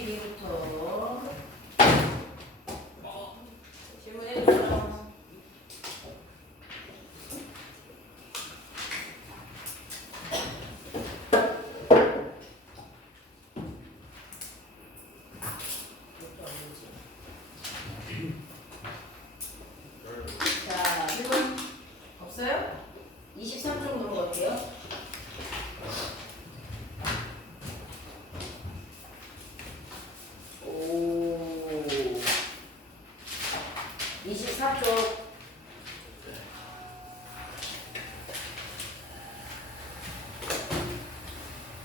52부터 질문해 주세요. 자, 질문 없어요? 23쪽 넘어갈게요. 오, 24쪽.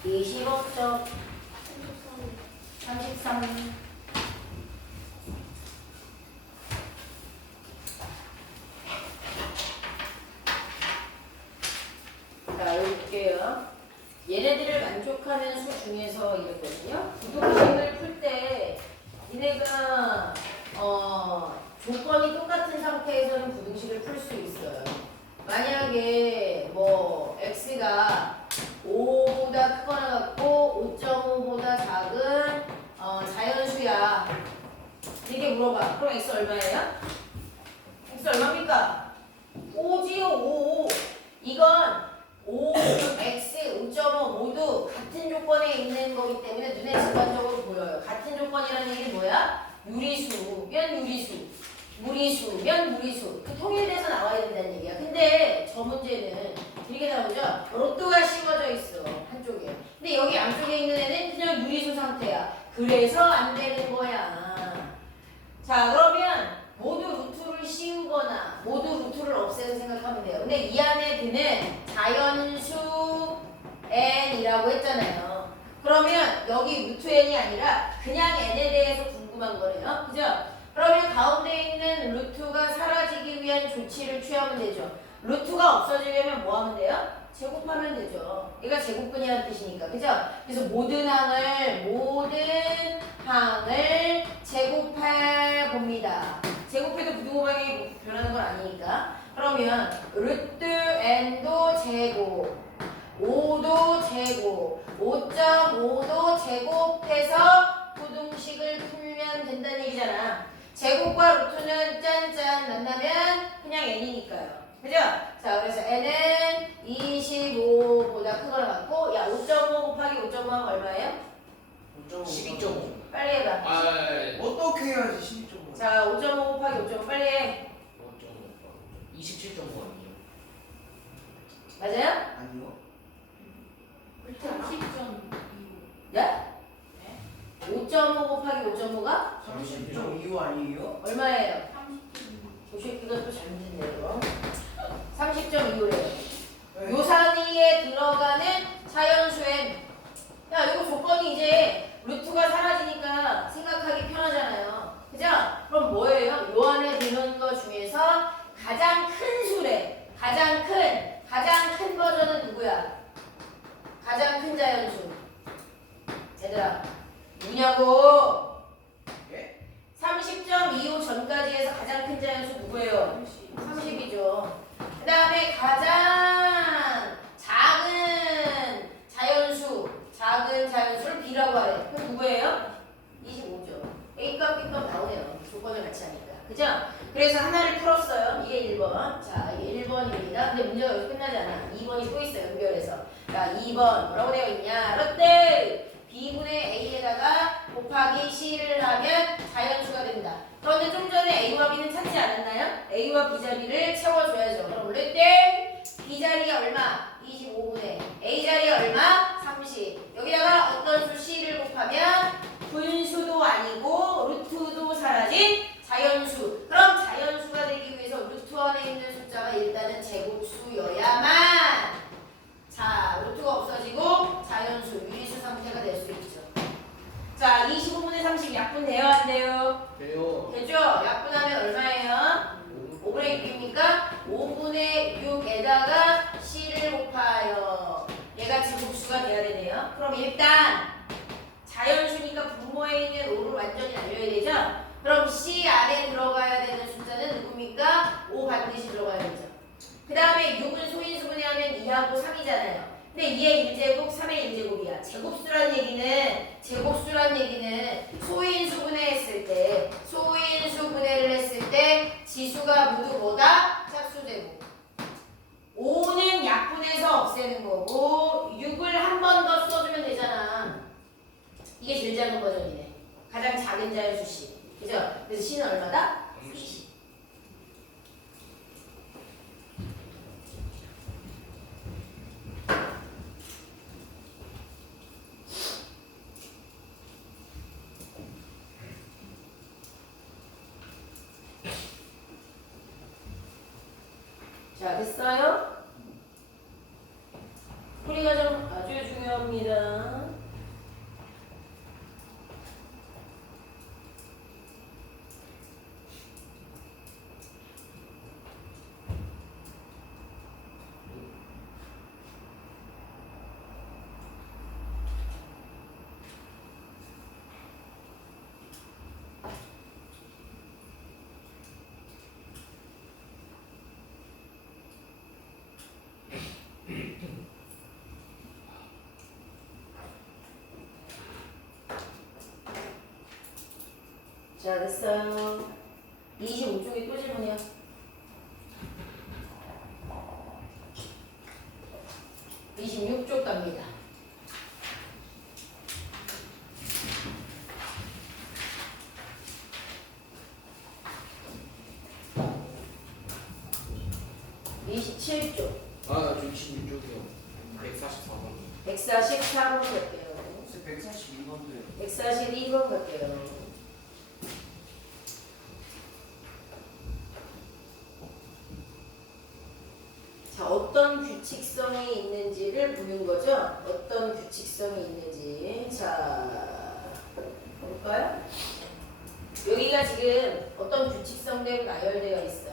25쪽. 33. 자, 여기 볼게요. 얘네들을 만족하는 수 중에서 이랬거든요. 부등식을 풀 때 얘네가 조건이 똑같은 상태에서는 부등식을 풀 수 있어요. 만약에 뭐 x가 5보다 크거나 같고 5.5보다 작은 자연수야. 이렇게 물어봐. 그럼 x 얼마예요? x 얼마입니까? 5지요, 5. 이건 5, x, 5.5 모두 같은 조건에 있는 거기 때문에 눈에 직관적으로 보여요. 같은 조건이라는 얘기는 뭐야? 유리수면 유리수, 무리수면 무리수. 그 통일돼서 나와야 된다는 얘기야. 근데 저 문제는 이렇게 나오죠? 로또가 씌워져 있어, 한쪽에. 근데 여기 양쪽에 있는 애는 그냥 유리수 상태야. 그래서 안 되는 거야. 자, 그러면 모두 루트를 씌우거나 모두 루트를 없애서 생각하면 돼요. 근데 이 안에 드는 자연수 n이라고 했잖아요. 그러면 여기 루트 n이 아니라 그냥 n에 대해서 궁금한 거네요. 그죠? 그러면 가운데 있는 루트가 사라지기 위한 조치를 취하면 되죠. 루트가 없어지려면 뭐 하면 돼요? 제곱하면 되죠. 얘가 제곱근이라는 뜻이니까. 그죠? 그래서 모든 항을 제곱할 봅니다. 제곱해도 부등호방이 변하는 건 아니니까. 그러면 루트 n도 제곱, 5도 제곱, 5.5도 제곱해서 부등식을 풀면 된다는 얘기잖아. 제곱과 루트는 짠짠 만나면 그냥 n이니까요. 그죠? 자, 그래서 n은 25보다 크거나 같고, 야, 5.5 곱하기 5.5 하면 얼마예요? 12.5. 빨리 해봐. 어떻게 해야지 12.5? 자, 5.5 곱하기 5.5 빨리 해. 27.5 아니에요? 맞아요? 아니요. 30.25. 예? 5.5 곱하기 5.5가 30.25 아니에요? 얼마예요? 30.25. 저 새끼가 또 잘못했네요. 30.25예요. 요산위에 들어가는 자연수엔. 야, 이거 조건이 이제 루트가 사라지니까 생각하기 편하잖아요. 그죠? 그럼 뭐예요? 요 안에 드는 거 중에서 가장 큰 수래. 가장 큰 버전은 누구야? 가장 큰 자연수. 얘들아, 누구냐고? 예? 30.25 전까지 해서 가장 큰 자연수 누구예요? 30이죠. 그 다음에 가장 작은 자연수를 B라고 하래. 그럼 누구예요? 25죠. A값, B값 나오네요. 조건을 같이 하니까. 그죠? 그래서 하나를 풀었어요. 이게 1번. 자, 이게 1번입니다. 근데 문제가 여기서 끝나지 않아. 2번이 또 있어요. 연결해서. 자, 2번. 뭐라고 되어 있냐? 롯데! B분의 A에다가 곱하기 C를 하면 자연수가 된다. 그런데 좀 전에 A와 B는 찾지 않았나요? A와 B 자리를 채워줘야죠. 그럼 롯데 B 자리 얼마? 25분의 A 자리 얼마? 30. 여기다가 어떤 수 C를 곱하면 분수도 아니고 루트도 사라진 자연수. 그럼 자연수가 되기 위해서 루트 안에 있는 숫자가 일단은 제곱수여야만 자, 루트가 없어지고 자연수, 유리수 상태가 될 수 있죠. 자, 25분의 30 약분 돼요, 안 돼요? 돼요. 되죠? 약분하면 얼마예요? 5분의 6입니까? 5분의 6에다가 C를 곱하여 얘가 제곱수가 돼야 되네요. 그럼 일단 자연수니까 분모에 있는 5를 완전히 날려야 되죠? 그럼 C 안에 들어가야 되는 숫자는 누굽니까? 5 반드시 들어가야 되죠. 그 다음에 6은 소인수분해 하면 2하고 3이잖아요. 근데 2의 1제곱, 3의 1제곱이야. 제곱수란 얘기는 소인수 분해를 했을 때 지수가 모두 뭐다? 짝수제곱. 5는 약분해서 없애는 거고 6을 한 번 더 써주면 되잖아. 이게 제일 작은 버전이네. 가장 작은 자연수 씨. 그죠? 그래서 C는 얼마다? 음식. 자, 됐어요? 풀이 과정 아주 중요합니다. 자, 됐어요. 25쪽에 또 질문이야. (26쪽) 갑니다. (27쪽) 아나 좀 26쪽이요. 144번. 144번 갈게요. 142번도요. 142번 갈게요. 자, 어떤 규칙성이 있는지를 보는 거죠. 어떤 규칙성이 있는지. 자, 볼까요? 여기가 지금 어떤 규칙성대로 나열되어 있어.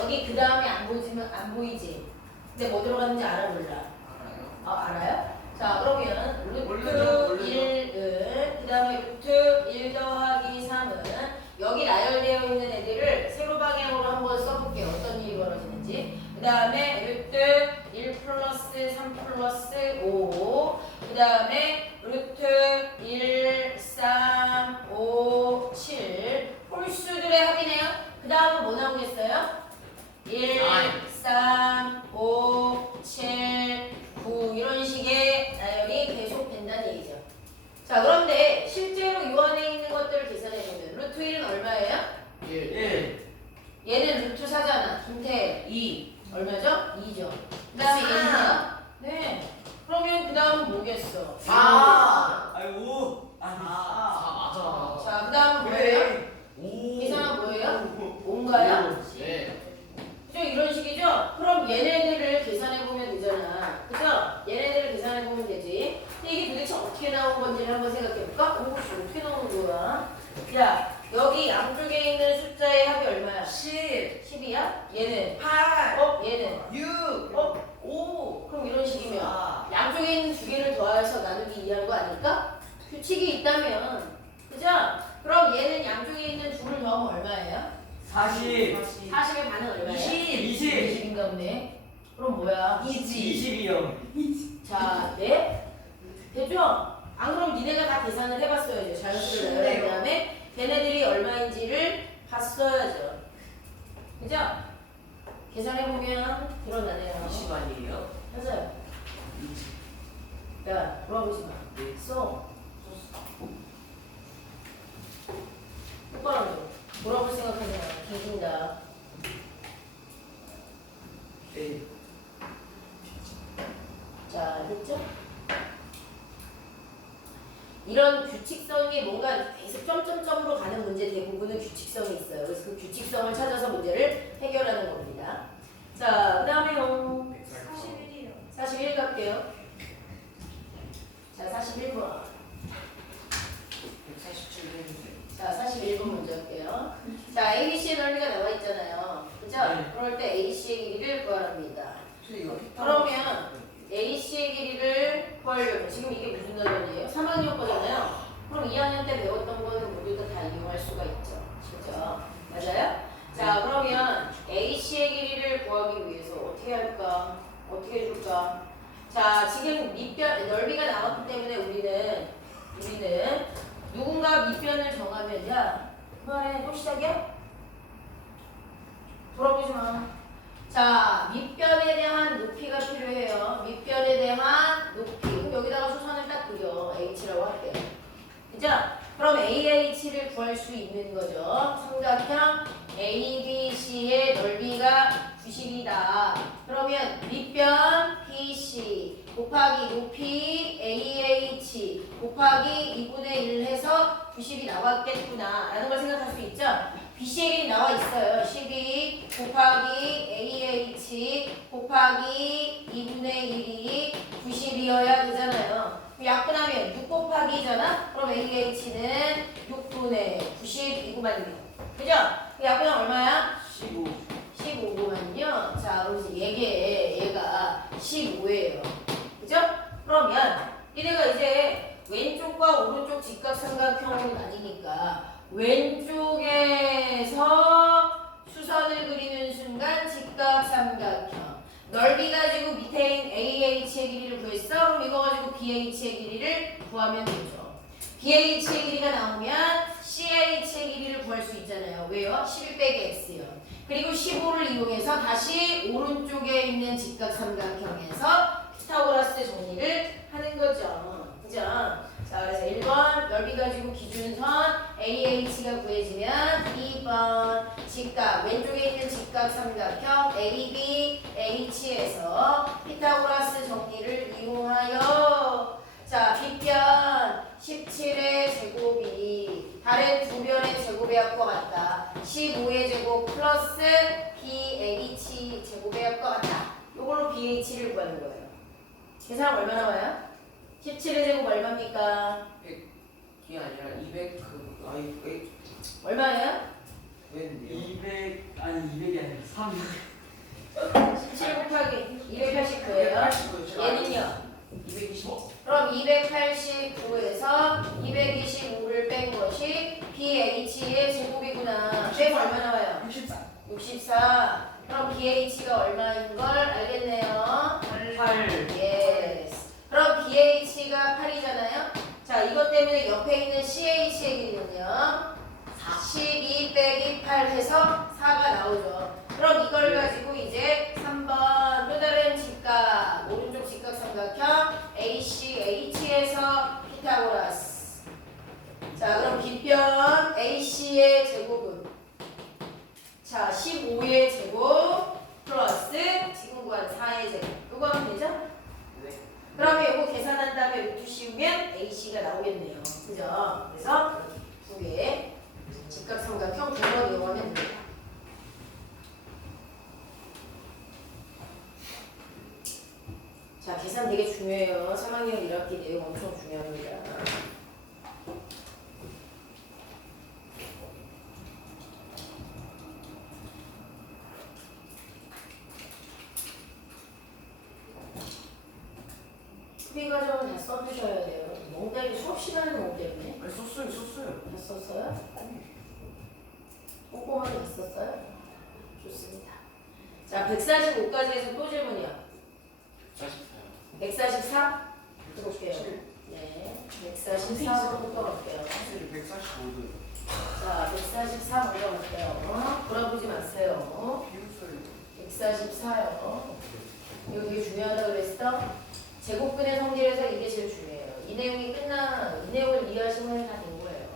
여기 그 다음에 안 보이지? 근데 뭐 들어갔는지 알아 몰라? 알아요? 알아요? 자, 그러면 루트 모르죠. 1은 그 다음에 루트 1 더하기 3은 여기 나열되어 있는 애들을 세로 방향으로 한번 써볼게요. 어떤 일이 벌어지는지. 그 다음에 루트 1 플러스 3 플러스 5. 그 다음에 루트 1, 3, 5, 7. 홀수들의 합이네요. 그 다음은 뭐 나오겠어요? 1, 3, 5, 7, 9 이런 식의 나열이 계속된다는 얘기죠. 자, 그런데 실제로 이 안에 있는 것들을 계산해보면 루트 1은 얼마예요? 1. 얘는 루트 4잖아. 김태 2 얼마죠? 2죠. 그 다음에 얘는요? 네. 그러면 그 다음은 뭐겠어? 4. 아이고. 맞아. 자, 그 다음은 뭐예요? 오. 계산은 뭐예요? 5인가요? 네. 그죠? 이런 식이죠? 그럼 얘네들을 계산해보면 되잖아. 그죠? 얘네들을 계산해보면 되지. 근데 이게 도대체 어떻게 나온 건지를 한번 생각해볼까? 오, 어떻게 나오는 거야? 자, 여기 양쪽에 있는 숫자의 합이 얼마야? 10. 10이야? 얘는? 8. 얘는? 6. 5. 그럼 이런 식이면 아. 양쪽에 있는 두 개를 더해서 나누기 이해한 거 아닐까? 규칙이 있다면. 그죠? 그럼 얘는 양쪽에 있는 둘을 더하면 얼마예요? 40. 40의 반은 얼마예요? 20. 20인가 보네. 그럼 뭐야? 20이요. 자, 네? 되죠? 안 그럼 니네가 다 계산을 해봤어야죠. 자연수를 나열한 쉽네요. 다음에 걔네들이 얼마인지를 봤어야죠. 그죠? 계산해보면 드러나네요. 20 아니에요? 맞아요. 야, 돌아보지 마. 써. 똑바로 줘. 돌아볼 생각하지 마. 뒤진다. 네. 자, 됐죠? 이런 규칙성이 뭔가 계속 점점점으로 가는 문제 대부분은 규칙성이 있어요. 그래서 그 규칙성을 찾아서 문제를 해결하는 겁니다. 자, 그 다음에요. 41이요. 41 갈게요. 자, 41번. 147번 해주세요. 자, 41번 먼저 할게요. 자, ABC의 넓이가 나와 있잖아요. 그죠? 네. 그럴 때 AC의 길이를 구하랍니다. 여기 그러면 AC의 길이를 구하려면 지금 이게 무슨 단원이에요? 3학년 거잖아요. 그럼 2학년 때 배웠던 거는 모두 다 이용할 수가 있죠. 그죠? 맞아요? 자, 그러면 AC의 길이를 구하기 위해서 어떻게 할까? 어떻게 해줄까? 자, 지금 넓이가 나왔기 때문에 우리는 누군가 밑변을 정하면 야 그만해 또 시작이야? 돌아보지 마. 자 밑변에 대한 높이가 필요해요. 밑변에 대한 높이. 그럼 여기다가 수선을 딱 그려. H라고 할게요. 그죠? 그럼 AH를 구할 수 있는 거죠. 삼각형 ABC의 넓이가 90이다. 그러면 밑변 BC 곱하기 높이 AH 곱하기 2분의 1 해서 90이 나왔겠구나 라는 걸 생각할 수 있죠. BC의 길이 나와 있어요. 12 곱하기 AH 곱하기 2분의 1이 90이어야 되잖아요. 약분하면 6 곱하기잖아? 그럼 AH는 6분의 90이구만요. 그죠? 약분하면 얼마야? 15. 15구만요. 자, 그래서 얘가 15예요. 그죠? 그러면 얘네가 이제 왼쪽과 오른쪽 직각삼각형으로 나뉘니까 왼쪽에서 수선을 그리는 순간 직각삼각형 넓이 가지고 밑에 있는 AH의 길이를 구했어? 그럼 이거 가지고 BH의 길이를 구하면 되죠. BH의 길이가 나오면 CH의 길이를 구할 수 있잖아요. 왜요? 11 빼기 X요. 그리고 15를 이용해서 다시 오른쪽에 있는 직각삼각형에서 피타고라스 정리를 하는 거죠. 그죠? 자, 그래서 1번 넓이 가지고 기준선 AH가 구해지면 2번 직각 왼쪽에 있는 직각삼각형 AB H에서 피타고라스 정리를 이용하여 자, 빗변 17의 제곱이 다른 두 변의 제곱의 합과 같다. 15의 제곱 플러스 BH 제곱의 합과 같다. 이걸로 BH를 구하는 거예요. 계산 얼마 나와요? 17의 제곱 얼마입니까? 100이 아니라 200 얼마예요? 왜인데요? 200 아니 200이 아니라 3. 17 곱하기 289예요. 얘는요? 225. 그럼 289에서 225를 뺀 것이 BH의 제곱이구나. 빼면 얼마 나와요? 64. 64. 그럼 BH가 얼마인 걸 알겠네요. 8. 예스. 그럼 BH가 8이잖아요. 자, 이것 때문에 옆에 있는 CH의 길이는요. 12 빼기 8 해서 4가 나오죠. 그럼 이걸 가지고 이제 3번 또 다른 직각 오른쪽 직각삼각형 ACH에서 피타고라스. 자, 그럼 빗변 AC의 제곱은 자 15의 제곱 플러스 지금 구한 4의 제곱. 이거 하면 되죠? 네. 그러면 이거 계산한 다음에 루트 씌우면 AC가 나오겠네요. 그죠? 그래서 두 개 직각삼각형 두 번 이용하면 됩니다. 자, 계산 되게 중요해요. 3학년 1학기 내용 엄청 중요합니다. 수비 과정은 다 써두셔야 돼요. 멍때리 수업 시간에는 못 때문에 아니 썼어요. 다 썼어요? 꼼꼼하게 다 썼어요? 좋습니다. 자, 145까지 해서 또 질문이요. 44요. 144? 해볼게요. 네, 144부터 갈게요. 사실 145도. 자, 144 먼저 갈게요. 돌아보지 마세요. 비웃어요. 144요. 이거 되게 중요하다고 그랬어? 제곱근의 성질에서 이게 제일 중요해요. 이 내용이 이 내용을 이해하시면 다 된 거예요.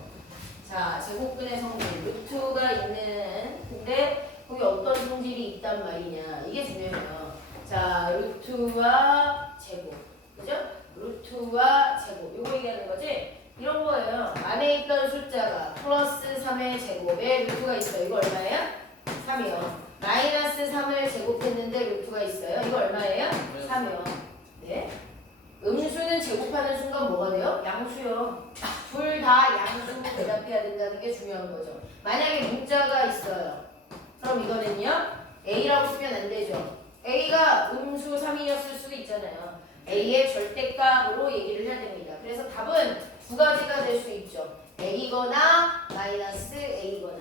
자, 제곱근의 성질, 루트가 있는, 근데 거기 어떤 성질이 있단 말이냐. 이게 중요해요. 자, 루트와 제곱. 그죠? 루트와 제곱. 요거 얘기하는 거지? 이런 거예요. 안에 있던 숫자가 플러스 3의 제곱에 루트가 있어요. 이거 얼마예요? 3이요. 마이너스 3을 제곱했는데 루트가 있어요. 이거 얼마예요? 3이요. 네. 음수는 제곱하는 순간 뭐가 돼요? 양수요. 둘 다 양수로 대답해야 된다는 게 중요한 거죠. 만약에 문자가 있어요. 그럼 이거는요. A라고 쓰면 안 되죠. A가 음수 3이었을 수도 있잖아요. A의 절대값으로 얘기를 해야 됩니다. 그래서 답은 두 가지가 될 수 있죠. A거나 마이너스 A거나.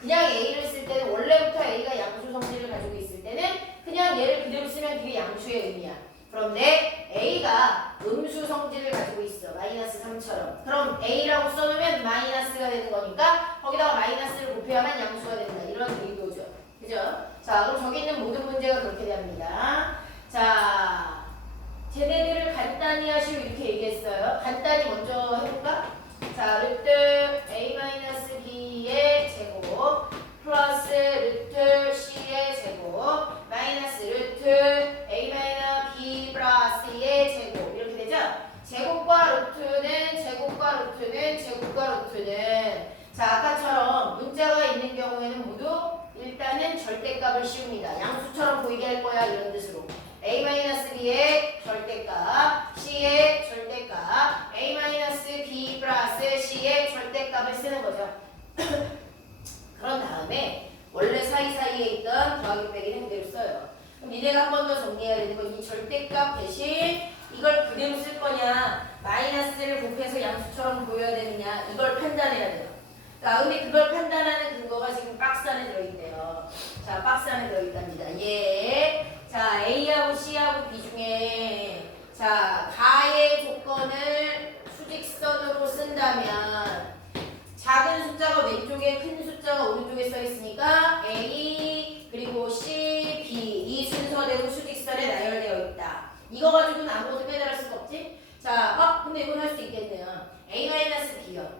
그냥 A를 쓸 때는 원래부터 A가 양수 성질을 가지고 있을 때는 그냥 얘를 그대로 쓰면 그게 양수의 의미야. 그런데 A가 음수 음수 성질을 가지고 있어. 마이너스 3처럼. 그럼 A라고 써놓으면 마이너스가 되는 거니까 거기다가 마이너스를 곱해야만 양수가 된다. 이런 의도죠. 그죠? 자, 그럼 저기 있는 모든 문제가 그렇게 됩니다. 자, 쟤네들을 간단히 하시고 이렇게 얘기했어요. 간단히 먼저 해볼까? 자, 루트 A-B의 제곱 플러스 루트 C의 제곱 마이너스 루트 A-B 플러스의 제곱 이렇게 되죠? 제곱과 루트는 자, 아까처럼 문자가 있는 경우에는 모두 일단은 절대값을 씌웁니다. 양수처럼 보이게 할 거야 이런 뜻으로 A-B의 절대값, C의 절대값, A-B 플러스 C의 절대값을 쓰는 거죠. 그런 다음에 원래 사이사이에 있던 더하기 빼기는 그대로 써요. 그럼 니네가 한 번 더 정리해야 되는 건 이 절대값 대신 이걸 그대로 쓸 거냐 마이너스를 곱해서 양수처럼 보여야 되느냐 이걸 판단해야 돼요. 자, 근데 그걸 판단하는 근거가 지금 박스 안에 들어있대요. 자, 박스 안에 들어있답니다. 예. 자, A하고 C하고 B 중에 자, 가의 조건을 수직선으로 쓴다면 작은 숫자가 왼쪽에 큰 숫자가 오른쪽에 써 있으니까 A 그리고 C, B 이 순서대로 수직선에 나열되어 있다. 이거 가지고는 아무것도 빼달을 수가 없지? 자, 근데 이건 할 수 있겠네요. A-B요.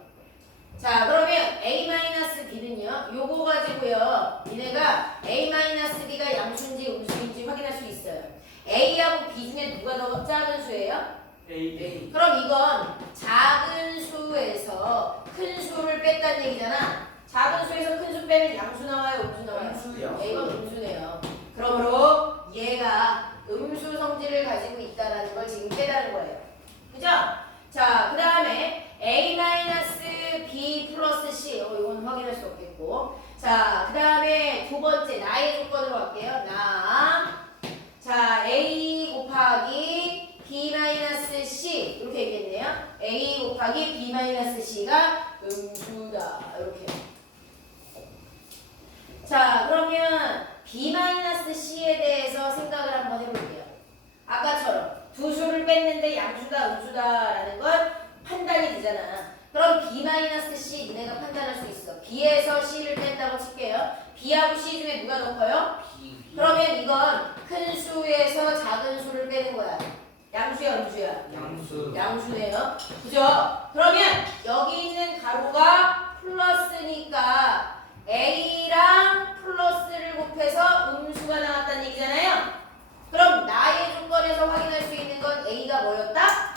자, 그러면 A-B는요. 요거 가지고요. 니네가 A-B가 양수인지 음수인지 확인할 수 있어요. A하고 B 중에 누가 더 작은 수예요? A. 그럼 이건 작은 수에서 큰 수를 뺐다는 얘기잖아. 작은 수에서 큰 수 빼면 양수 나와요, 음수 나와요? 음수요. 네, 이건 음수네요. 그러므로 얘가 음수 성질을 가지고 있다는 걸 지금 깨달은 거예요. 그죠? 자, 그 다음에 A-B 플러스 C. 이건 확인할 수 없겠고. 자, 그 다음에 두 번째 나의 조건으로 갈게요. 자, A 곱하기 B-C 이렇게 얘기했네요. A 곱하기 B-C가 음수다. 이렇게. 자, 그러면 B-C에 대해서 생각을 한번 해볼게요. 아까처럼 두 수를 뺐는데 양수다 음수다라는 건 판단이 되잖아. 그럼 B-C 니네가 판단할 수 있어. B에서 C를 뺀다고 칠게요. B하고 C 중에 누가 더 커요? 그러면 이건 큰 수에서 작은 수를 빼는 거야. 양수야 음수야? 양수. 양수네요. 그죠? 그러면 여기 있는 가로가 플러스니까 A랑 플러스를 곱해서 음수가 나왔다는 얘기잖아요. 그럼 나의 조건에서 확인할 수 있는 건 A가 뭐였다?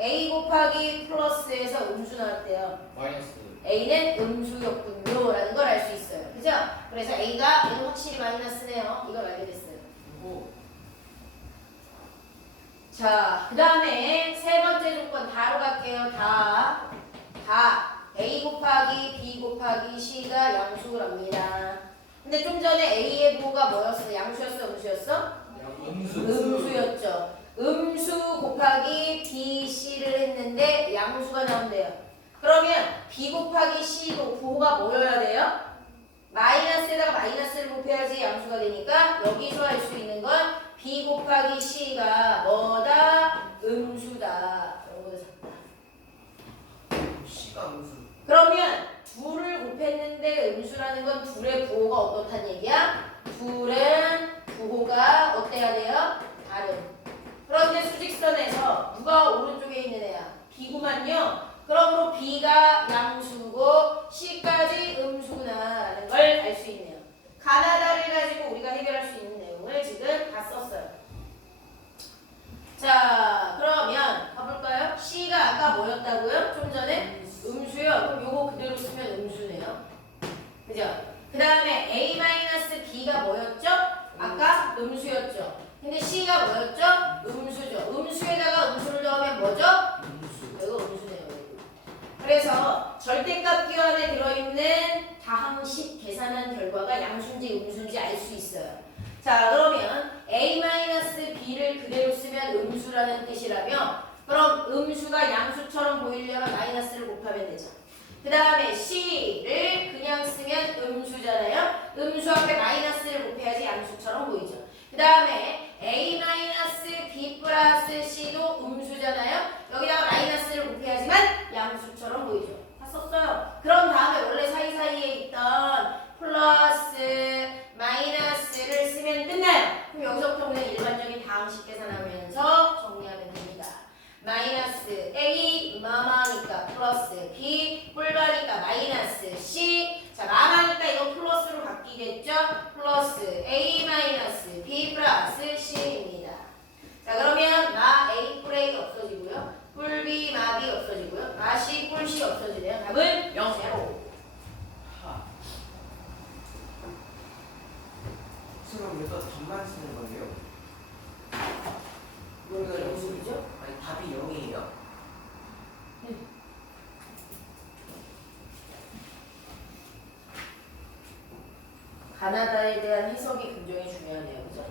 A 곱하기 플러스에서 음수 나왔대요. 마이너스. A는 음수였군요 라는 걸 알 수 있어요. 그죠? 그래서 A가 얘는 확실히 마이너스네요. 이걸 알게 됐어요. 그리고 자, 그 다음에 세 번째 조건 다로 갈게요. 다 A 곱하기 B 곱하기 C가 양수랍니다. 근데 좀 전에 A의 부호가 뭐였어? 양수였어? 음수였어? 음수였죠. 음수 곱하기 B, C를 했는데 양수가 나온대요. 그러면 B 곱하기 C도 부호가 뭐여야 돼요? 마이너스에다가 마이너스를 곱해야지 양수가 되니까 여기서 할 수 있는 건 B 곱하기 C가 뭐다? 음수다. 이거보다 작다. C가 음수. 그러면 둘을 곱했는데 음수라는 건 둘의 부호가 어떻단 얘기야? 둘은 부호가 어때야 돼요? 다른. 그런데 수직선에서 누가 오른쪽에 있는 애야? B구만요. 그러므로 B가 양수고 C까지 음수구나라는 걸 알 수 있네요. 가나다를 가지고 우리가 해결할 수 있는 내용을 지금 다 썼어요. 자, 그러면 가볼까요? C가 아까 뭐였다고요? 좀 전에? 음수요. 그럼 요거 그대로 쓰면 음수네요. 그죠? 그 다음에 A-B가 뭐였죠? 아까 음수였죠. 근데 C가 뭐였죠? 음수죠. 음수에다가 음수를 더하면 뭐죠? 이거 음수네요. 그래서 절대값 기호 안에 들어있는 다항식 계산한 결과가 양수인지 음수인지 알 수 있어요. 자, 그러면 A-B를 그대로 쓰면 음수라는 뜻이라면 그럼 음수가 양수처럼 보이려면 마이너스를 곱하면 되죠. 그 다음에 C를 그냥 쓰면 음수잖아요. 음수 앞에 마이너스를 곱해야지 양수처럼 보이죠. 그 다음에 a-b 플러스 c도 음수잖아요. 여기다가 마이너스를 곱해야지만 양수처럼 보이죠. 다 썼어요. 그런 다음에 원래 사이사이에 있던 플러스 마이너스를 쓰면 끝나요. 그럼 여기서부터 그냥 일반적인 다항식 계산하면서 정리하면 됩니다. 마이너스 A 마마니까 플러스 B 뿔바니까 마이너스 C. 자, 마마니까 이거 플러스로 바뀌겠죠? 플러스 A 마이너스 B 플러스 C입니다. 자, 그러면 마 A 뿔 A 없어지고요. 뿔 B 마 B 없어지고요. 마 C 뿔 C 없어지네요. 답은 0. 수능 이거 답만 쓰는 거예요? 뭐가 영수이죠? 아니 답이 0이에요? 가나다에 대한 해석이 굉장히 중요하네요. 그죠?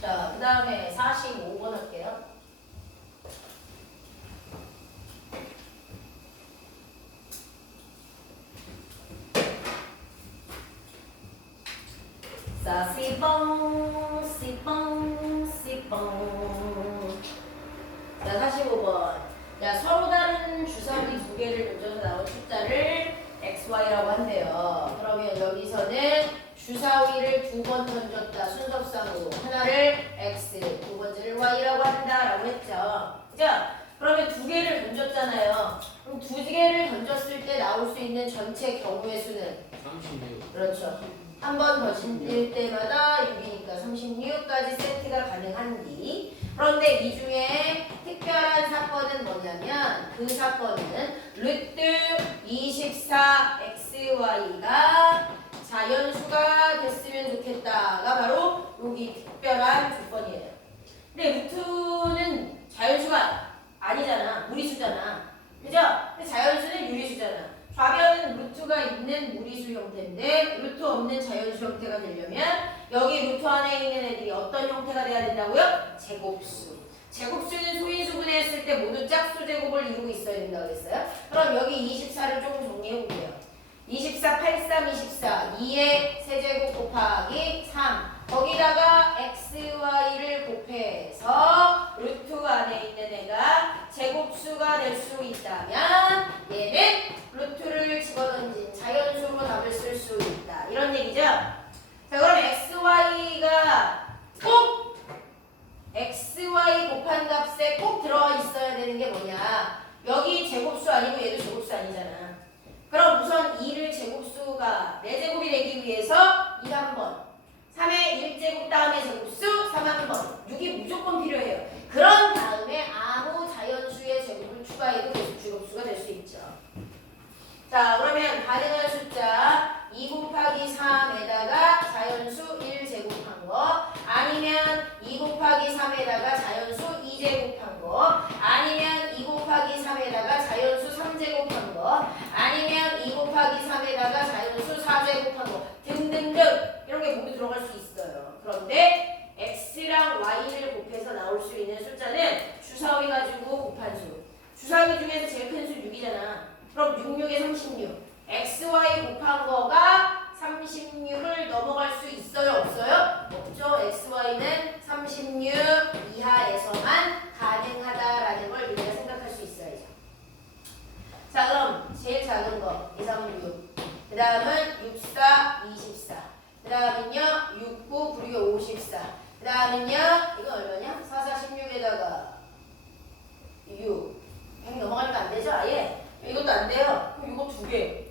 자, 그 다음에 45번 할게요. 씨뽕. 자, 45번. 야, 서로 다른 주사위 두 개를 던져서 나온 숫자를 XY라고 한대요. 그러면 여기서는 주사위를 두 번 던졌다. 순서상으로 하나를 X, 두 번째를 Y라고 한다라고 했죠. 그죠? 그러면 두 개를 던졌잖아요. 그럼 두 개를 던졌을 때 나올 수 있는 전체 경우의 수는 36. 그렇죠. 한 번 던질 때마다 6이니까 36까지 세트가 가능한 뒤. 그런데 이 중에 특별한 사건은 뭐냐면 그 사건은 루트 24xy가 자연수가 됐으면 좋겠다가 바로 여기 특별한 조건이에요. 근데 루트는 자연수가 아니잖아. 무리수잖아. 그죠? 근데 자연수는 유리수잖아. 좌변은 루트가 있는 무리수 형태인데 루트 없는 자연수 형태가 되려면 여기 루트 안에 있는 애들이 어떤 형태가 돼야 된다고요? 제곱수. 제곱수는 소인수분해 했을 때 모두 짝수 제곱을 이루고 있어야 된다고 그랬어요. 그럼 여기 24를 조금 정리해 볼게요. 24, 8, 3, 24 2의 세제곱 곱하기 3 거기다가 xy를 곱해서 루트 안에 있는 애가 제곱수가 될 수 있다면 얘는 루트를 집어던진 자연수로 답을 쓸 수 있다. 이런 얘기죠. 자, 그럼 xy가 꼭 xy 곱한 값에 꼭 들어와 있어야 되는 게 뭐냐. 여기 제곱수 아니고 얘도 제곱수 아니잖아. 그럼 우선 2를 제곱수가 4제곱이 되기 위해서 2 한번 3의 1제곱 다음에 제곱수 3 한번 6이 무조건 필요해요. 그런 다음에 아무 자연수의 제곱을 추가해도 계속 제곱수가 될 수 있죠. 자, 그러면 가능한 숫자 2 곱하기 3에다가 자연수 1제곱한 거 아니면 2 곱하기 3에다가 자연수 2제곱한 거 아니면 2 곱하기 3에다가 자연수 3제곱한 거 아니면 2 곱하기 3에다가 자연수 4제곱한 거 등등등 이런 게 모두 들어갈 수 있어요. 그런데 x랑 y를 곱해서 나올 수 있는 숫자는 주사위 가지고 곱한 수. 주사위 중에서 제일 큰 수 6이잖아. 그럼 6, 6에 36. xy 곱한 거가 36을 넘어갈 수 있어요? 없어요? 없죠. xy는 36 이하에서만 가능하다라는 걸 우리가 생각할 수 있어야죠. 자, 그럼 제일 작은 거 2, 3, 6. 그 다음은 6, 4, 24. 그 다음은요 6, 9, 9, 6, 54. 그 다음은요 이건 얼마냐? 4, 4, 16에다가 6. 100 넘어가니까 안 되죠? 아예? 이것도 안 돼요. 그럼 이거 두 개.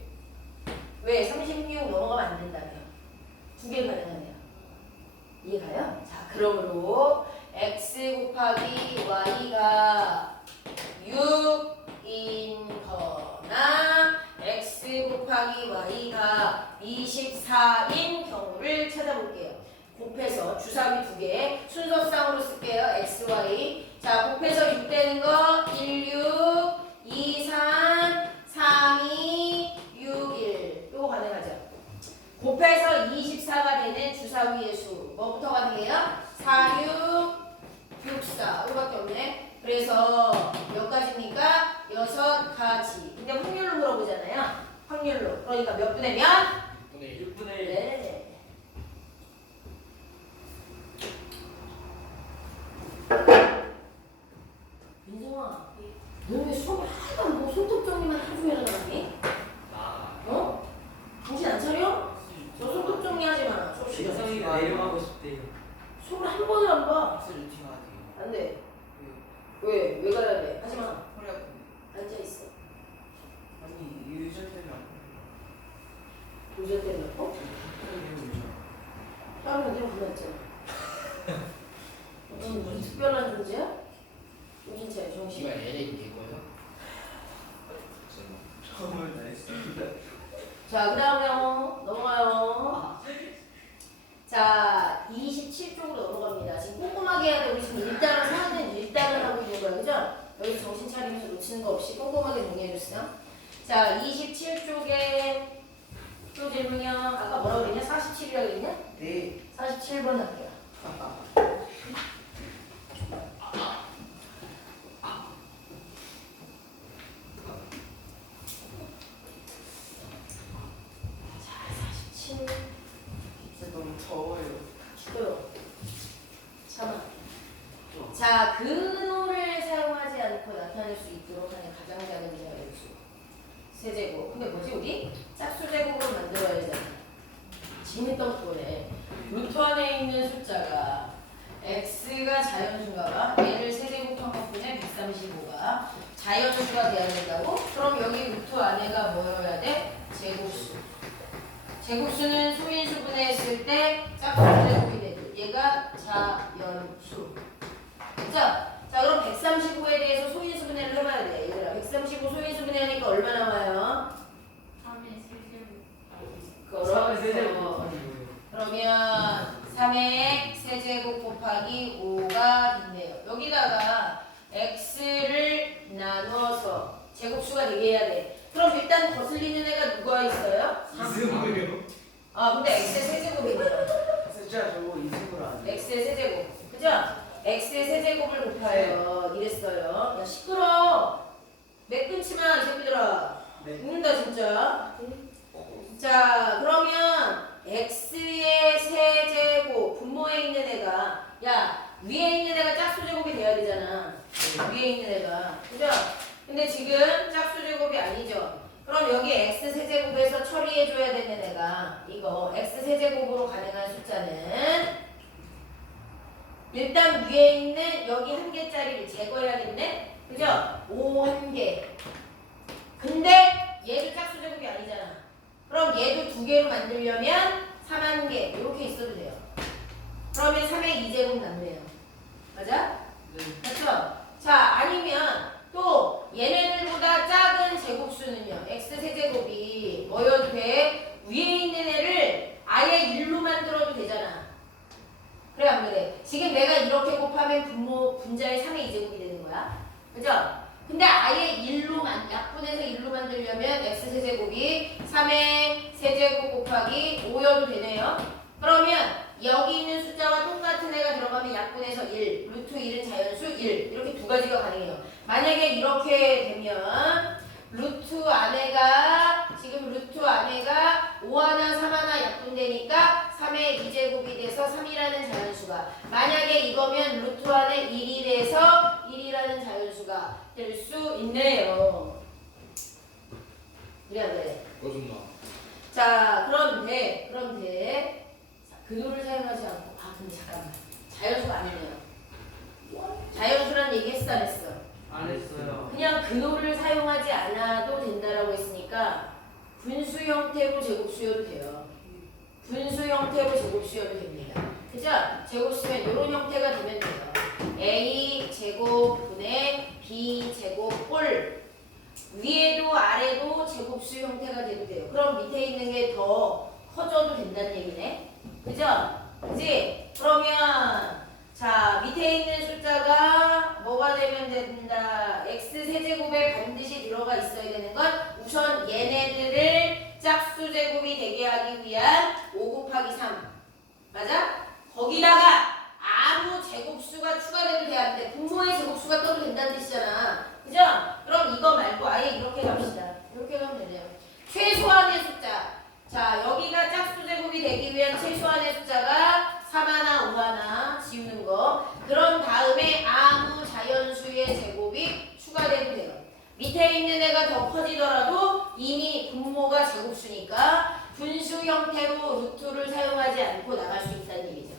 왜 왜? 36 넘어가면 안 된다며. 두 개 가능하네요. 이해가요? 자, 그러므로 x 곱하기 y가 6인 거나 x 곱하기 y가 24인 경우를 찾아볼게요. 곱해서 주사위 두 개 순서상으로 쓸게요. x, y. 자, 곱해서 6 되는 거 1, 6, 2, 3, 3, 2, 6, 1. 요거 가능하죠? 곱해서 24가 되는 주사위의 수. 뭐부터 가능해요? 4, 6, 6, 4. 이거밖에 없네. 그래서 몇 가지입니까? 6가지. 근데 확률로 물어보잖아요. 확률로. 그러니까 몇 분의 몇? 6분의 1. 네. 민성아, 너 왜 수업을 하나도 안 보고 손톱 정리만 하고 일어나니? 어? 정신 안 차려? 너 손톱 정리하지 마. 수업 시간. 지성이가 내려가고 싶대요. 수업을 한 번을 안 봐. 박수 루팅 하세요. 안 돼. 왜요? 왜? 왜 가야 돼? 하지 마. 허리 아픈데. 앉아 있어. 아니 유저 때문에 안 도저 때문에 아파? 유저. 다른 애들은 그만 있잖아. 너는 무슨 특별한 존재야? 정신 차려, 정신. 씨발 얘네 이거요? 처음을 다했습니다. 자, 그 다음에 넘어가요. 자, 27쪽으로 넘어갑니다. 지금 꼼꼼하게 해야 돼. 우리 지금 일단은 사는 일단은 하고 있는 거야. 그죠? 여기서 정신 차리면서 놓치는 거 없이 꼼꼼하게 정리해 줬어요. 자, 27쪽에 또 질문이요. 아까 뭐라고 그랬냐? 47이라고 그랬냐? 네. 47번 할게요. 자, 47. 진짜 너무 더워요. 추워요. 참아. 자, 근호를 사용하지 않고 나타낼 수 있도록 하는 가장 작은 자연수. 세제곱. 근데 뭐지, 우리? 짝수제곱을 만들어야 되잖아. 지금 했던 거네. 루트 안에 있는 숫자가 x가 자연수인가 봐. 얘를 세제곱한 것뿐에 135가 자연수가 돼야 된다고? 그럼 여기 루트 안에가 뭐여야 돼? 제곱수. 제곱수는 소인수분해 했을 때 짝수제곱이 되고 얘가 자연수. 그죠? 자, 그럼 135에 대해서 소인수분해를 해봐야 돼. 얘들아, 135 소인수분해 하니까 얼마 나와요? 3의 세제곱. 그럼 그러면 3의 세제곱 곱하기 5가 있네요. 여기다가 x를 나눠서 제곱수가 되게 해야 돼. 그럼 일단 거슬리는 애가 누가 있어요? 이승우요. 아, 근데 x의 세제곱이네요. 진짜 저거 이승으로 안 돼. x의 세제곱. 그죠? x의 세제곱을 곱하여 이랬어요. 야, 시끄러. 맥 끊지 마, 이 새끼들아. 네. 웃는다, 진짜. 자, 그러면 x의 세제곱 분모에 있는 애가 야, 위에 있는 애가 짝수제곱이 돼야 되잖아. 위에 있는 애가. 그죠? 근데 지금 짝수제곱이 아니죠. 그럼 여기 x 세제곱에서 처리해줘야 되는 애가 이거 x 세제곱으로 가능한 숫자는 일단 위에 있는 여기 한 개짜리를 제거해야겠네? 그죠? 5 한 개. 근데 얘도 짝수제곱이 아니잖아. 그럼 얘도 두 개로 만들려면 3 한 개. 이렇게 있어도 돼요. 그러면 3의 2제곱 남네요. 맞아? 네. 맞죠? 자, 아니면 또 얘네들보다 작은 제곱수는요. x 세제곱이 뭐여도 돼? 위에 있는 애를 아예 1로 만들어도 되잖아. 그래 안 그래? 지금 내가 이렇게 곱하면 분자의 3의 2제곱이 되는 거야. 그죠? 근데 아예 1로 약분해서 1로 만들려면 x 세제곱이 3의 세제곱 곱하기 5여도 되네요. 그러면 여기 있는 숫자와 똑같은 애가 들어가면 약분해서 1, 루트 1은 자연수 1 이렇게 두 가지가 가능해요. 만약에 이렇게 되면 루트 안에가 지금 루트 안에가 5 하나 3 하나 약분되니까 3의 2제곱이 돼서 3이라는 자연수가 만약에 이거면 루트 안에 1이 돼서 1이라는 자연수가 될 수 있네요. 그래 안 그래? 거짓말. 자, 그런데 근호를 사용하지 않고 근데 잠깐만 자연수가 아니네요. 자연수란 얘기 했어 안 했어? 안 했어요. 그냥 근호를 사용하지 않아도 된다라고 했으니까 분수 형태로 제곱수여도 돼요. 분수 형태로 제곱수여도 됩니다. 그죠? 제곱수면 이런 형태가 되면 돼요. A 제곱분의 B 제곱 꼴. 위에도 아래도 제곱수 형태가 돼도 돼요. 그럼 밑에 있는 게 더 커져도 된다는 얘기네. 그죠? 그지? 그러면 자 밑에 있는 숫자가 뭐가 되면 된다. x세제곱에 반드시 들어가 있어야 되는 건 우선 얘네들을 짝수 제곱이 되게 하기 위한 5 곱하기 3 맞아? 거기다가 아무 제곱수가 추가돼도 돼야 돼. 분모의 제곱수가 떠도 된다는 뜻이잖아. 그죠? 그럼 이거 말고 아예 이렇게 갑시다. 이렇게 가면 되네요. 최소한의 숫자. 자, 여기가 짝수 제곱이 되기 위한 최소한의 숫자가 3하나, 5하나 지우는 거. 그런 다음에 아무 자연수의 제곱이 추가돼도 돼요. 밑에 있는 애가 더 커지더라도 이미 분모가 제곱수니까 분수 형태로 루트를 사용하지 않고 나갈 수 있다는 얘기죠.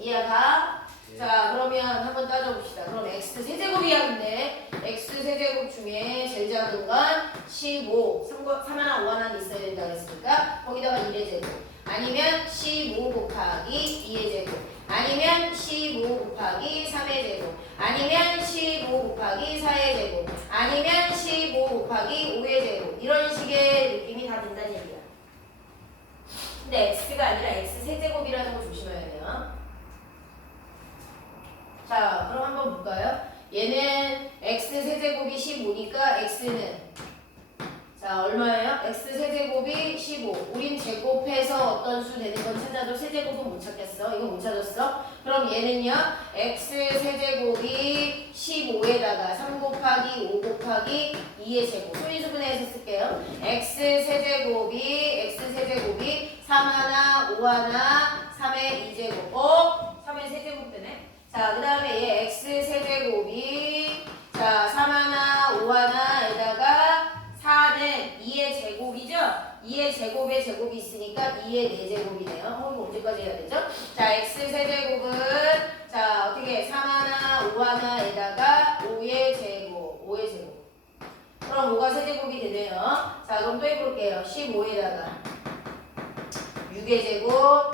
이해가? 자, 그러면 한번 따져봅시다. 그럼 x 세제곱이야. 근데 x 세제곱 중에 제일 작은 건 15, 3하나 5하나 있어야 된다 그랬으니까 거기다가 1의 제곱 아니면 15 곱하기 2의 제곱 아니면 15 곱하기 3의 제곱 아니면 15 곱하기 4의 제곱 아니면 15 곱하기 5의 제곱 이런 식의 느낌이 다 된다는 얘기야. 근데 x가 아니라 x 세제곱이라는 거 조심해야 돼요. 자, 그럼 한번 볼까요? 얘는 x 세제곱이 15니까 x는 자 얼마예요? x 세제곱이 15. 우린 제곱해서 어떤 수 되는 건 찾아도 세제곱은 못 찾겠어. 이거 못 찾았어. 그럼 얘는요. x 세제곱이 15에다가 3 곱하기 5 곱하기 2의 제곱. 소인수분해해서 쓸게요. x 세제곱이 3하나 5하나 3의 2제곱. 3의 세제곱 되네. 자, 그 다음에 얘 x 세제곱이 자 3하나 5하나에다가 4는 2의 제곱이죠? 2의 제곱에 제곱이 있으니까 2의 4제곱이네요. 이거 언제까지 해야 되죠? 자, x 세제곱은 자 어떻게 3하나 5하나에다가 5의 제곱 5의 제곱 그럼 5가 세제곱이 되네요. 자, 그럼 또 해볼게요. 15에다가 6의 제곱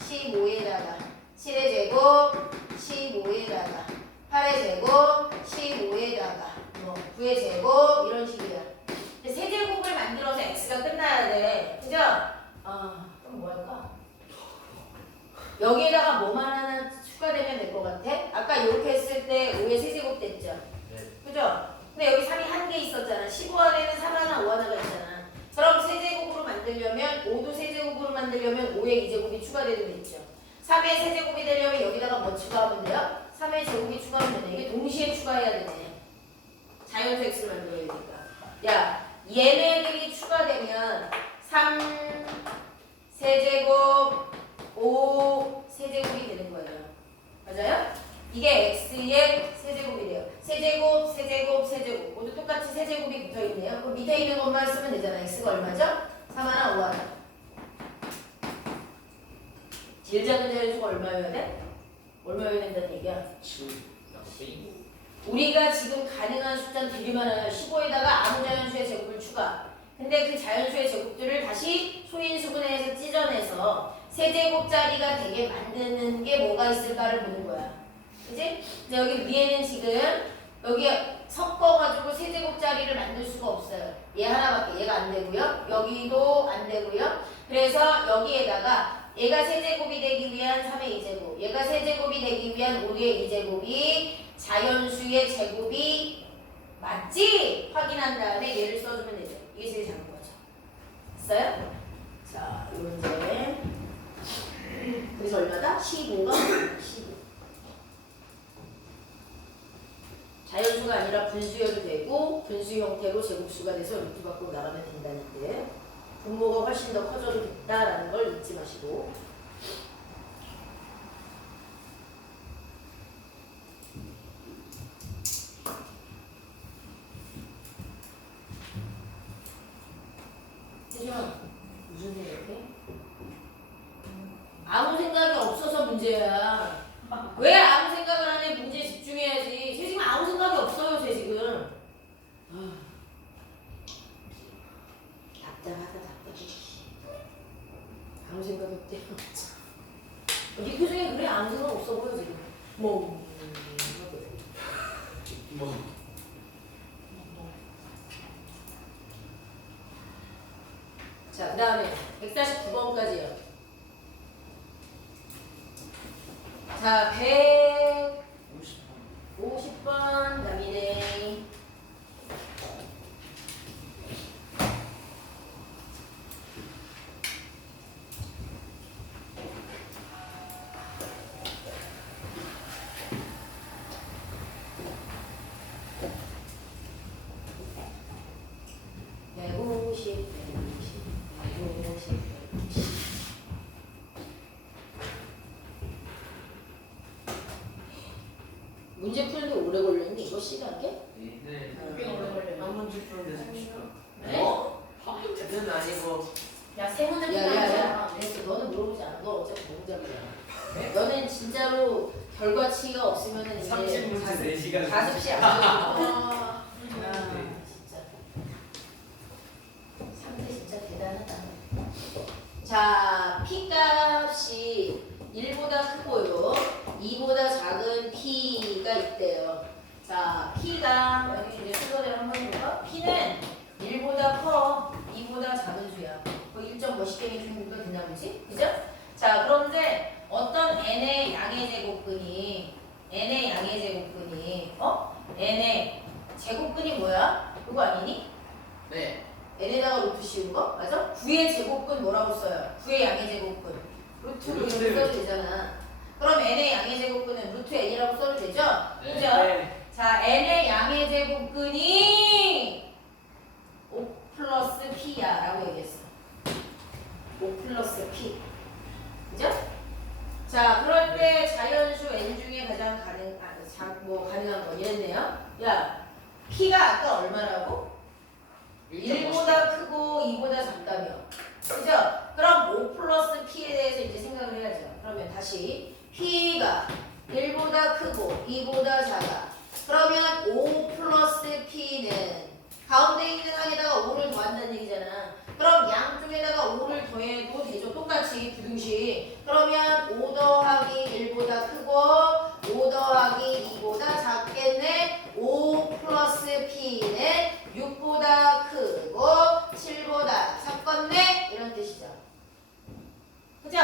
15에다가 7의 제곱 15에다가 8의 제곱 15에다가 뭐 9의 제곱 이런 식이야. 세제곱을 만들어서 x가 끝나야 돼. 그죠? 그럼 뭐 할까? 여기에다가 뭐만 하나 추가되면 될 것 같아? 아까 이렇게 했을 때 5의 세제곱 됐죠? 네. 그죠? 근데 여기 3이 한 개 있었잖아. 15 안에는 3 하나 5 하나가 있잖아. 그럼 세제곱으로 만들려면 5도 세제곱으로 만들려면 5의 2제곱이 추가되도 됐죠. 3의 세제곱이 되려면 여기다가 뭐 추가하면 돼요? 3의 제곱이 추가하면 되네. 이게 동시에 추가해야 되네. 자연수 x를 만들어야 되니까. 야, 얘네들이 추가되면 3 세제곱 5 세제곱이 되는 거예요. 맞아요? 이게 x의 세제곱이 돼요. 세제곱, 세제곱, 세제곱 모두 똑같이 세제곱이 붙어있네요. 그럼 밑에 있는 것만 쓰면 되잖아. x가 얼마죠? 3 하나 5 하나. 제일 작은 자연수가 얼마여야 돼? 얼마여야 된다는 얘기야? 7 우리가 지금 가능한 숫자는 되게 많아요. 15에다가 아무 자연수의 제곱을 추가. 근데 그 자연수의 제곱들을 다시 소인수분해해서 찢어내서 세제곱짜리가 되게 만드는 게 뭐가 있을까를 보는 거야. 그치? 근데 여기 위에는 지금 여기 섞어가지고 세제곱짜리를 만들 수가 없어요. 얘 하나밖에 얘가 안 되고요. 여기도 안 되고요. 그래서 여기에다가 얘가 세제곱이 되기 위한 3의 2제곱, 얘가 세제곱이 되기 위한 5의 2제곱이 자연수의 제곱이 맞지? 확인한 다음에 얘를 써주면 되죠. 이게 제일 작은 거죠. 됐어요? 자, 요 문제. 그래서 얼마다? 15가 15. 자연수가 아니라 분수여도 되고 분수 형태로 제곱수가 돼서 루트 밖으로 나가면 된다는 뜻. 분모가 훨씬 더 커져도 됐다라는 걸 잊지 마시고. 혜정아, 무슨 생각해? 아무 생각이 없어서 문제야. 왜 아무 생각을 안 해? 문제에 집중해야지. 쟤 지금 아무 생각이 없어요, 쟤 지금. 답답하다. 네 표정이 그래 아무 생각 없어 보여 지금. 뭐. 자, 그 다음에 149번까지요. 자, 150번 남이네. 문제 푸는데 오래 걸렸니? 이거 시간게? 네. 꽤 오래 걸려요. 한 문제 푸는데 30분. 네? 는 아니고 야, 세 문제 야야야. 끝나잖아. 그래서 너는 물어보지 않아. 너 어차피 공작이야. 너는 진짜로 결과치가 없으면은 이제 30문제 4시간. 가습시 안 되고. 진짜. 상대 진짜 대단하다. 자, P 값이 1보다 크고요. 2보다 작은 P가 있대요. 자, P가 여기 이제 순서대로 한번 해볼까? P는 1보다 커, 2보다 작은 수야. 뭐 1점 몇십 개의 정도가 되나 보지? 그죠? 자, 그런데 어떤 n의 양의 제곱근이 n의 제곱근이 뭐야? 그거 아니니? 네. n에다가 루트 씌운 거? 맞아? 9의 제곱근 뭐라고 써요? 9의 양의 제곱근 루트로 이렇게 써도 되잖아. 그럼 n의 양의 제곱근은 루트 n이라고 써도 되죠? 그죠? 자, n의 양의 제곱근이 5 플러스 p야 라고 얘기했어. 5 플러스 p. 그죠? 자, 그럴 때 자연수 n 중에 가장 가능한 거 이랬네요. 야, p가 아까 얼마라고? 1보다 크고 2보다 작다며. 그죠? 그럼 5 플러스 p에 대해서 이제 생각을 해야죠. 그러면 다시 p가 1보다 크고 2보다 작아. 그러면 5 플러스 p는 가운데 있는 항에다가 5를 더한다는 얘기잖아. 그럼 양쪽에다가 5를 더해도 되죠. 똑같이 부등식. 그러면 5 더하기 1보다 크고 5 더하기 2보다 작겠네. 5 플러스 p는 6보다 크고 7보다 작겠네. 이런 뜻이죠. 그죠?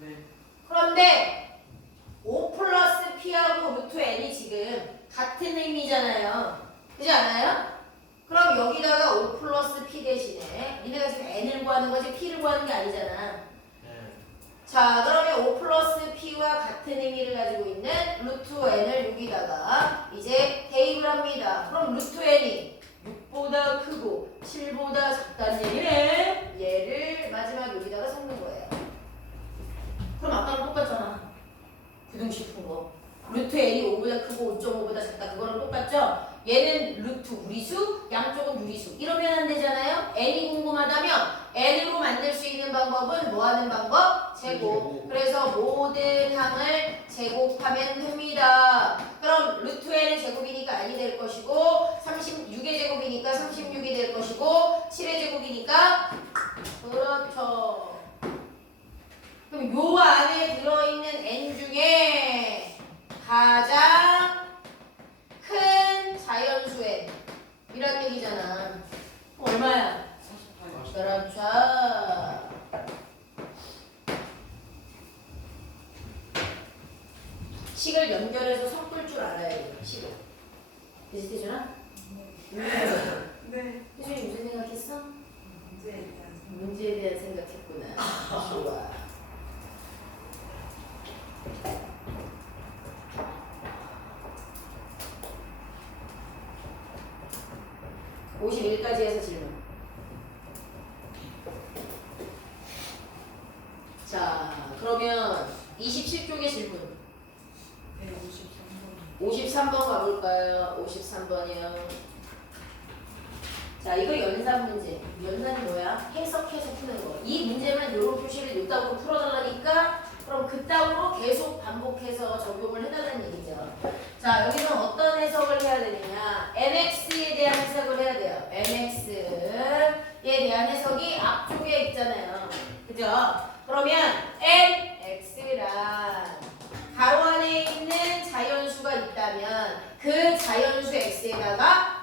네. 그런데 5 플러스 p하고 루트 n이 지금 같은 의미잖아요. 그렇지 않아요? 그럼 여기다가 5 플러스 p 대신에 니네가 지금 n을 구하는 거지 p를 구하는 게 아니잖아. 자, 그러면 5 플러스 p와 같은 의미를 가지고 있는 루트 n을 여기다가 이제 대입을 합니다. 그럼 루트 n이 6보다 크고 7보다 작다는 얘기네. 얘를 마지막 여기다가 섞는 거예요. 그럼 아까랑 똑같잖아. 부등식 푼 거. 루트 n이 5보다 크고 5.5보다 작다. 그거랑 똑같죠? 얘는 루트 우리수, 양쪽은 유리수. 이러면 안 되잖아요? n이 궁금하다면 n으로 만들 수 있는 방법은 뭐 하는 방법? 제곱. 그래서 모든 항을 제곱하면 됩니다. 그럼 루트 n의 제곱이니까 n이 될 것이고 36의 제곱이니까 36이 될 것이고 7의 제곱이니까 그렇죠. 그럼 요 안에 들어있는 n 중에 가장 큰 자연수 n 이란 얘기잖아. 얼마야? 48. 그렇죠. 식을 연결해서 섞을 줄 알아야 돼. 식을. 비슷해주나? 네. 희준이 무슨 생각했어? 문제에 대한 생각했구나. 좋아. (51까지) 해서 질문. 자, 그러면 27쪽의 질문. 53번 가볼까요? 53번이요. 자, 이거 연산 문제. 연산이 뭐야? 해석해서 푸는 거. 이 문제만 요런 표시를 요따구로 풀어달라니까 그럼 그따구로 계속 반복해서 적용을 해달라는 얘기죠. 자, 여기는 어떤 해석을 해야 되느냐? mx에 대한 해석을 해야 돼요. mx에 대한 해석이 앞쪽에 있잖아요. 그죠? 그러면 그 자연수 x에다가